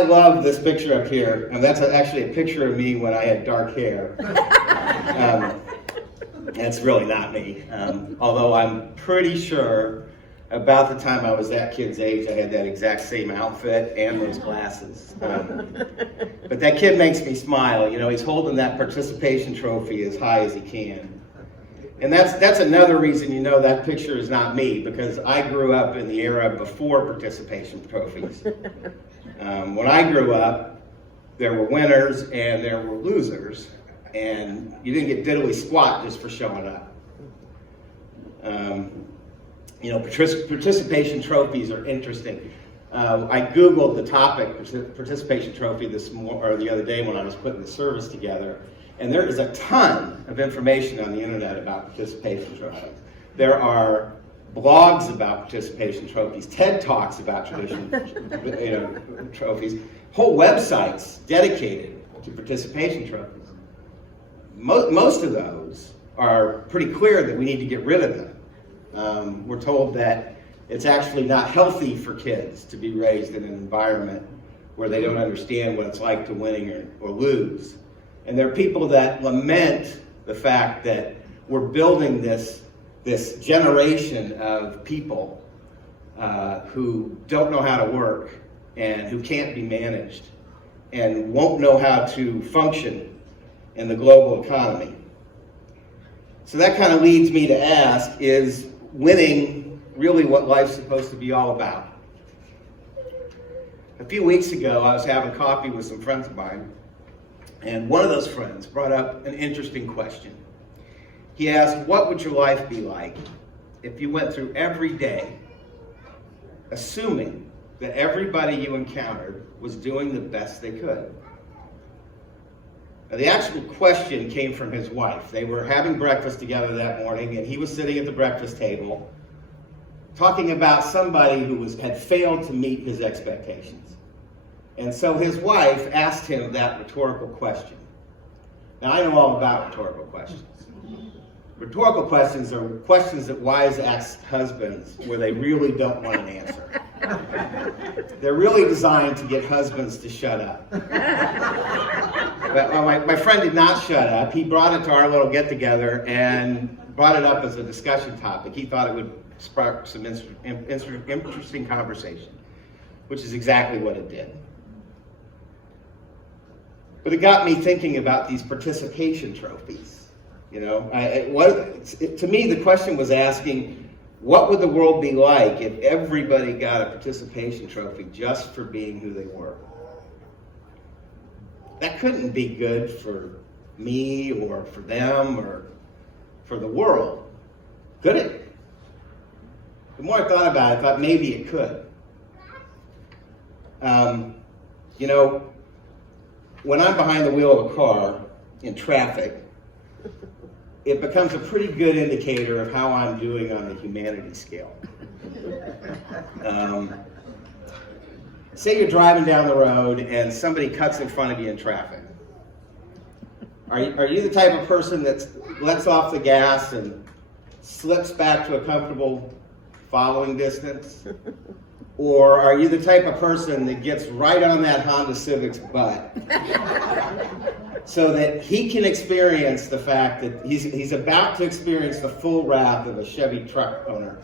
I love this picture up here, and that's actually a picture of me when I had dark hair. It's really not me, although I'm pretty sure about the time I was that kid's age, I had that exact same outfit and those glasses. But that kid makes me smile. You know, he's holding that participation trophy as high as he can. And that's another reason you know that picture is not me, because I grew up in the era before participation trophies. When I grew up, there were winners and there were losers, and you didn't get diddly squat just for showing up. You know, participation trophies are interesting. I Googled the topic, participation trophy, the other day when I was putting the service together, and there is a ton of information on the internet about participation trophies. There are blogs about participation trophies, TED Talks about trophies, whole websites dedicated to participation trophies. Most of those are pretty clear that we need to get rid of them. We're told that it's actually not healthy for kids to be raised in an environment where they don't understand what it's like to win or lose. And there are people that lament the fact that we're building this generation of people who don't know how to work and who can't be managed and won't know how to function in the global economy. So that kind of leads me to ask, is winning really what life's supposed to be all about? A few weeks ago, I was having coffee with some friends of mine, and one of those friends brought up an interesting question. He asked, what would your life be like if you went through every day assuming that everybody you encountered was doing the best they could? Now, the actual question came from his wife. They were having breakfast together that morning, and he was sitting at the breakfast table talking about somebody who had failed to meet his expectations. And so his wife asked him that rhetorical question. Now, I know all about rhetorical questions. Rhetorical questions are questions that wives ask husbands where they really don't want an answer. They're really designed to get husbands to shut up. But my friend did not shut up. He brought it to our little get-together and brought it up as a discussion topic. He thought it would spark some interesting conversation, which is exactly what it did. But it got me thinking about these participation trophies. You know, to me, the question was asking, what would the world be like if everybody got a participation trophy just for being who they were? That couldn't be good for me or for them or for the world, could it? The more I thought about it, I thought maybe it could. You know, when I'm behind the wheel of a car in traffic, it becomes a pretty good indicator of how I'm doing on the humanity scale. Say you're driving down the road and somebody cuts in front of you in traffic. Are you the type of person that lets off the gas and slips back to a comfortable following distance? Or are you the type of person that gets right on that Honda Civic's butt so that he can experience the fact that he's about to experience the full wrath of a Chevy truck owner?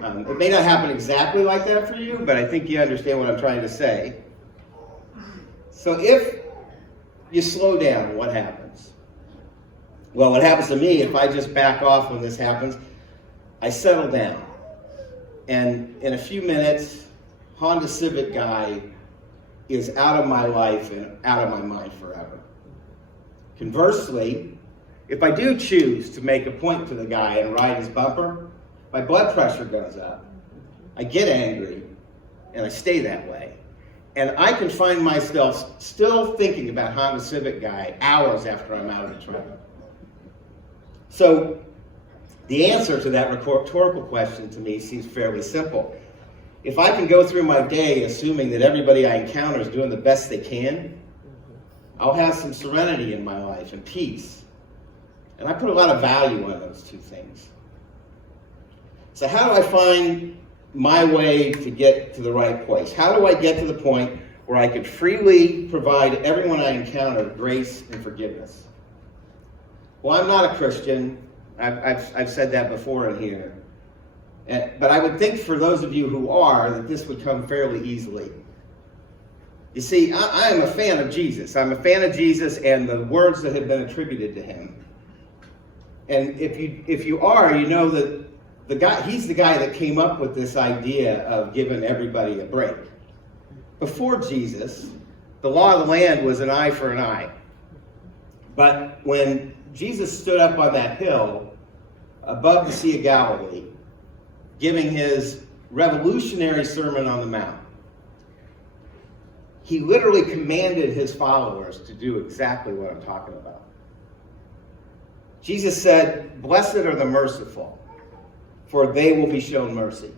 It may not happen exactly like that for you, but I think you understand what I'm trying to say. So if you slow down, what happens? Well, what happens to me, if I just back off when this happens, I settle down. And in a few minutes, Honda Civic guy is out of my life and out of my mind forever. Conversely, if I do choose to make a point to the guy and ride his bumper, my blood pressure goes up. I get angry, and I stay that way. And I can find myself still thinking about Honda Civic guy hours after I'm out of the truck. So the answer to that rhetorical question to me seems fairly simple. If I can go through my day assuming that everybody I encounter is doing the best they can, I'll have some serenity in my life and peace. And I put a lot of value on those two things. So how do I find my way to get to the right place? How do I get to the point where I could freely provide everyone I encounter grace and forgiveness. Well, I'm not a Christian. I've said that before in here. But I would think for those of you who are, that this would come fairly easily. You see, I am a fan of Jesus. I'm a fan of Jesus and the words that have been attributed to him. And if you are, you know that he's the guy that came up with this idea of giving everybody a break. Before Jesus, the law of the land was an eye for an eye. But when Jesus stood up on that hill above the Sea of Galilee, giving his revolutionary Sermon on the Mount, he literally commanded his followers to do exactly what I'm talking about. Jesus said, "Blessed are the merciful, for they will be shown mercy."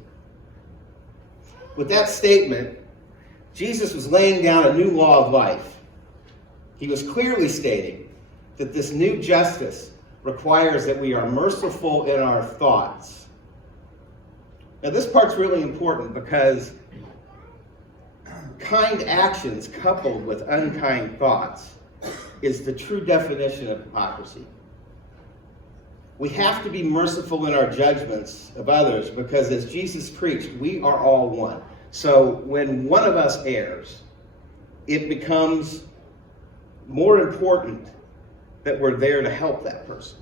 With that statement, Jesus was laying down a new law of life. He was clearly stating that this new justice requires that we are merciful in our thoughts. Now, this part's really important because kind actions coupled with unkind thoughts is the true definition of hypocrisy. We have to be merciful in our judgments of others because, as Jesus preached, we are all one. So when one of us errs, it becomes more important that we're there to help that person.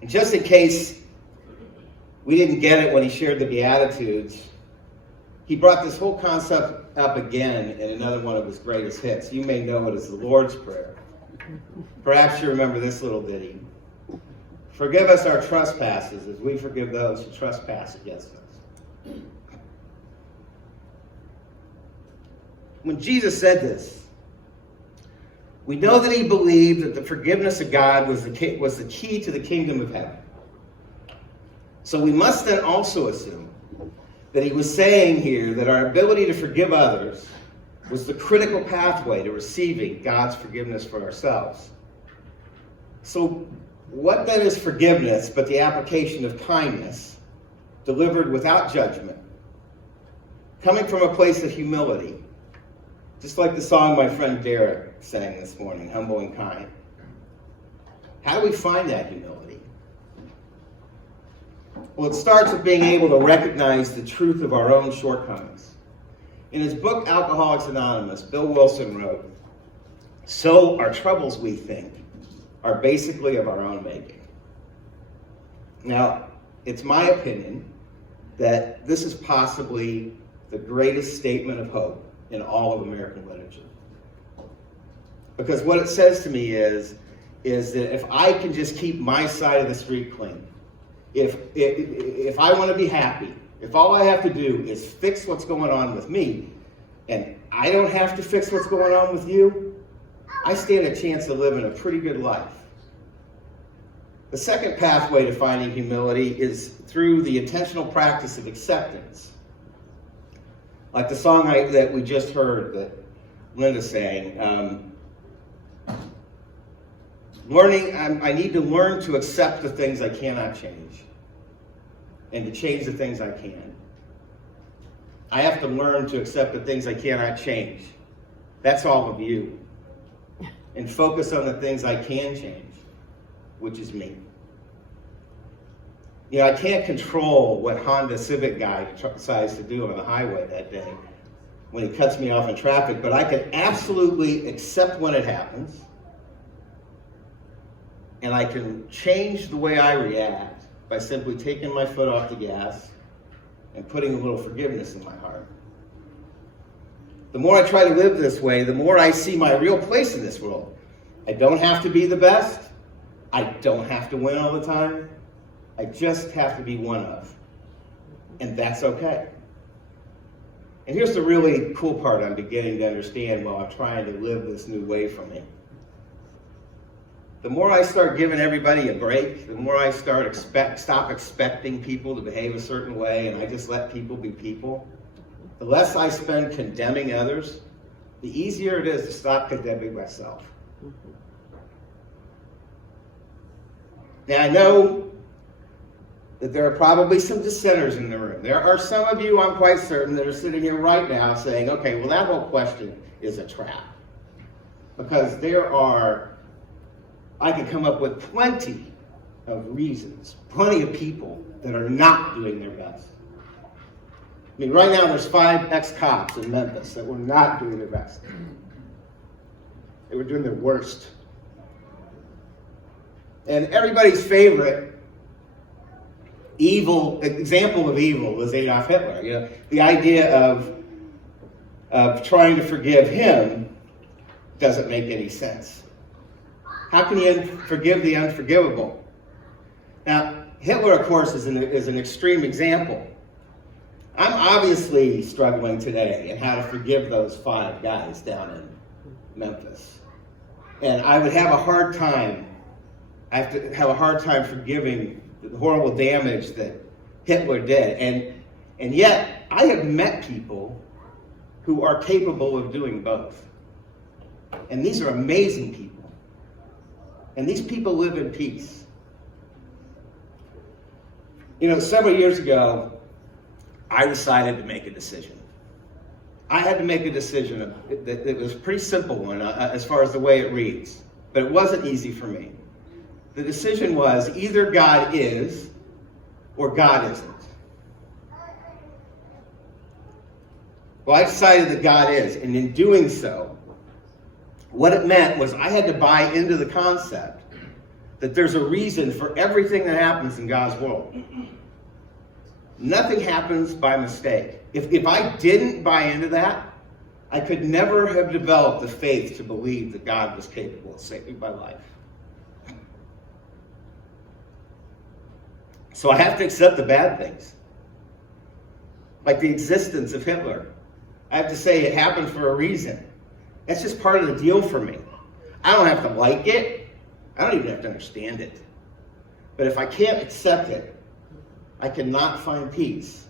And just in case we didn't get it when he shared the Beatitudes, he brought this whole concept up again in another one of his greatest hits. You may know it as the Lord's Prayer. Perhaps you remember this little ditty. "Forgive us our trespasses as we forgive those who trespass against us." When Jesus said this, we know that he believed that the forgiveness of God was the key to the kingdom of heaven. So we must then also assume that he was saying here that our ability to forgive others was the critical pathway to receiving God's forgiveness for ourselves. So what then is forgiveness but the application of kindness delivered without judgment, coming from a place of humility, just like the song my friend Derek sang this morning, "Humble and Kind"? How do we find that humility? Well, it starts with being able to recognize the truth of our own shortcomings. In his book, Alcoholics Anonymous, Bill Wilson wrote, "So our troubles, we think, are basically of our own making." Now, it's my opinion that this is possibly the greatest statement of hope in all of American literature. Because what it says to me is that if I can just keep my side of the street clean, if I want to be happy, if all I have to do is fix what's going on with me, and I don't have to fix what's going on with you, I stand a chance of living a pretty good life. The second pathway to finding humility is through the intentional practice of acceptance. Like the song that we just heard that Linda sang. I need to learn to accept the things I cannot change and to change the things I can. I have to learn to accept the things I cannot change. That's all of you. And focus on the things I can change, which is me. You know, I can't control what Honda Civic guy decides to do on the highway that day when he cuts me off in traffic, but I can absolutely accept when it happens, and I can change the way I react by simply taking my foot off the gas and putting a little forgiveness in my heart. The more I try to live this way, the more I see my real place in this world. I don't have to be the best. I don't have to win all the time. I just have to be one of. And that's okay. And here's the really cool part I'm beginning to understand while I'm trying to live this new way for me. The more I start giving everybody a break, the more I stop expecting people to behave a certain way, and I just let people be people, the less I spend condemning others, the easier it is to stop condemning myself. Now, I know that there are probably some dissenters in the room. There are some of you, I'm quite certain, that are sitting here right now saying, okay, well, that whole question is a trap. Because I can come up with plenty of reasons, plenty of people that are not doing their best. I mean, right now there's 5 ex-cops in Memphis that were not doing their best. They were doing their worst. And everybody's favorite example of evil was Adolf Hitler. You know, the idea of trying to forgive him doesn't make any sense. How can you forgive the unforgivable? Now, Hitler, of course, is an extreme example. I'm obviously struggling today in how to forgive those 5 guys down in Memphis. And I would have a hard time, forgiving the horrible damage that Hitler did. And yet, I have met people who are capable of doing both. And these are amazing people. And these people live in peace. You know, several years ago, I decided to make a decision. I had to make a decision that was a pretty simple one as far as the way it reads. But it wasn't easy for me. The decision was either God is or God isn't. Well, I decided that God is, and in doing so, what it meant was I had to buy into the concept that there's a reason for everything that happens in God's world. Nothing happens by mistake. If I didn't buy into that, I could never have developed the faith to believe that God was capable of saving my life. So I have to accept the bad things. Like the existence of Hitler. I have to say it happened for a reason. That's just part of the deal for me. I don't have to like it. I don't even have to understand it. But if I can't accept it, I cannot find peace.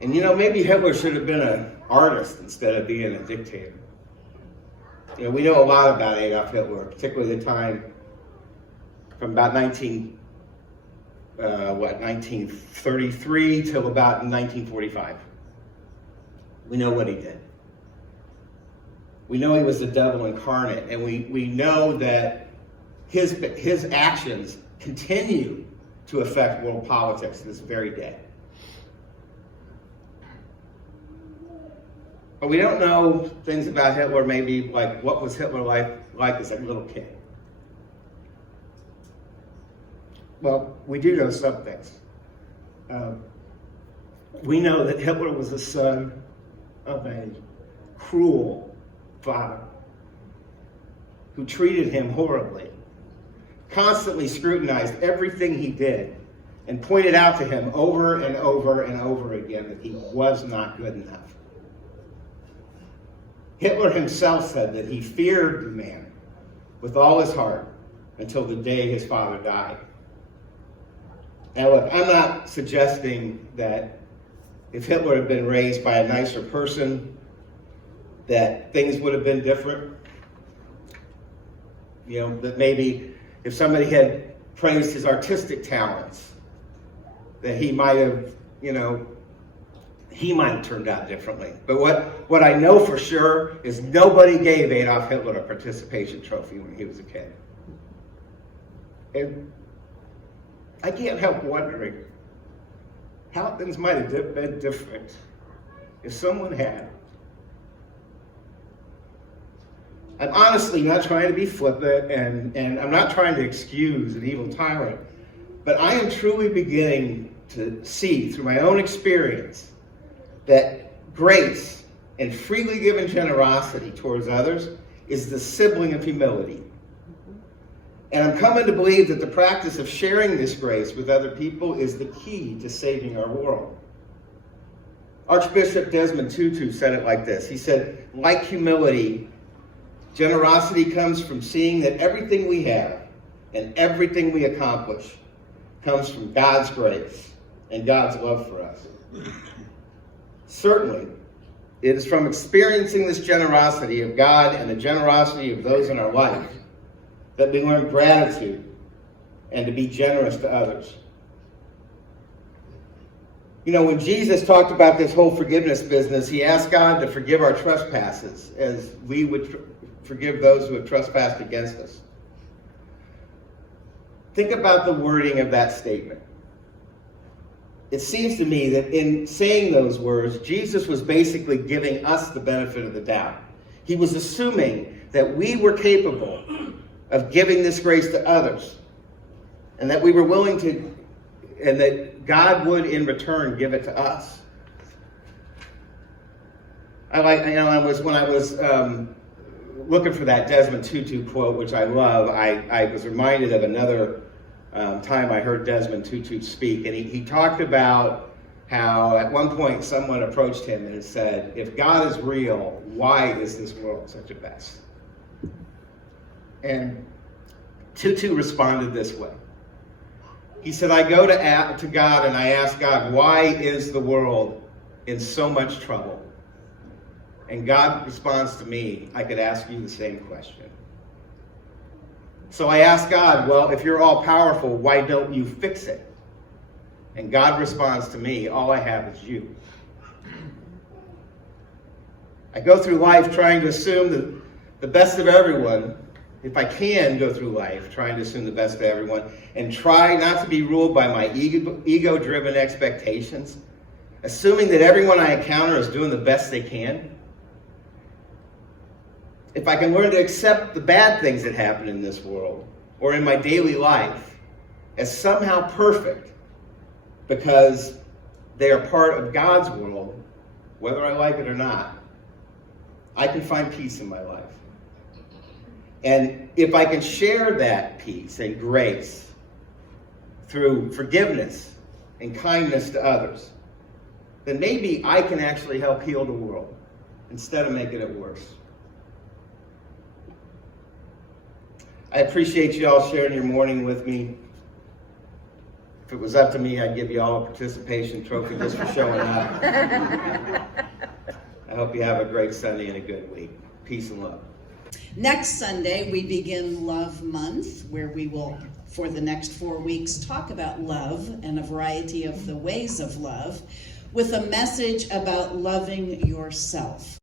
And you know, maybe Hitler should have been an artist instead of being a dictator. You know, we know a lot about Adolf Hitler, particularly the time from about 1933 till about 1945. We know what he did. We know he was the devil incarnate, and we know that his actions continue to affect world politics to this very day. But we don't know things about Hitler, maybe like what was Hitler like as a little kid. Well, we do know some things. We know that Hitler was the son of a cruel father who treated him horribly, constantly scrutinized everything he did, and pointed out to him over and over and over again that he was not good enough. Hitler himself said that he feared the man with all his heart until the day his father died. Now look, I'm not suggesting that if Hitler had been raised by a nicer person, that things would have been different. You know, that maybe if somebody had praised his artistic talents, that he might have turned out differently. But what I know for sure is nobody gave Adolf Hitler a participation trophy when he was a kid. And I can't help wondering how things might have been different if someone had. I'm honestly not trying to be flippant, and I'm not trying to excuse an evil tyrant, but I am truly beginning to see through my own experience that grace and freely given generosity towards others is the sibling of humility. And I'm coming to believe that the practice of sharing this grace with other people is the key to saving our world. Archbishop Desmond Tutu said it like this. He said, like humility, generosity comes from seeing that everything we have and everything we accomplish comes from God's grace and God's love for us. Certainly, it is from experiencing this generosity of God and the generosity of those in our life that we learn gratitude and to be generous to others. You know, when Jesus talked about this whole forgiveness business, he asked God to forgive our trespasses as we would forgive those who have trespassed against us. Think about the wording of that statement. It seems to me that in saying those words, Jesus was basically giving us the benefit of the doubt. He was assuming that we were capable of giving this grace to others, and that we were willing to, and that God would in return give it to us. When I was looking for that Desmond Tutu quote, which I love, I was reminded of another time I heard Desmond Tutu speak, and he talked about how at one point someone approached him and said, "If God is real, why is this world such a mess?" And Tutu responded this way. He said, "I go to God and I ask God, why is the world in so much trouble? And God responds to me, I could ask you the same question. So I ask God, well, if you're all powerful, why don't you fix it? And God responds to me, all I have is you." I go through life trying to assume the best of everyone. If I can go through life trying to assume the best of everyone and try not to be ruled by my ego-driven expectations, assuming that everyone I encounter is doing the best they can. If I can learn to accept the bad things that happen in this world or in my daily life as somehow perfect because they are part of God's world, whether I like it or not, I can find peace in my life. And if I can share that peace and grace through forgiveness and kindness to others, then maybe I can actually help heal the world instead of making it worse. I appreciate you all sharing your morning with me. If it was up to me, I'd give you all a participation trophy just for showing up. I hope you have a great Sunday and a good week. Peace and love. Next Sunday, we begin Love Month, where we will, for the next 4 weeks, talk about love and a variety of the ways of love, with a message about loving yourself.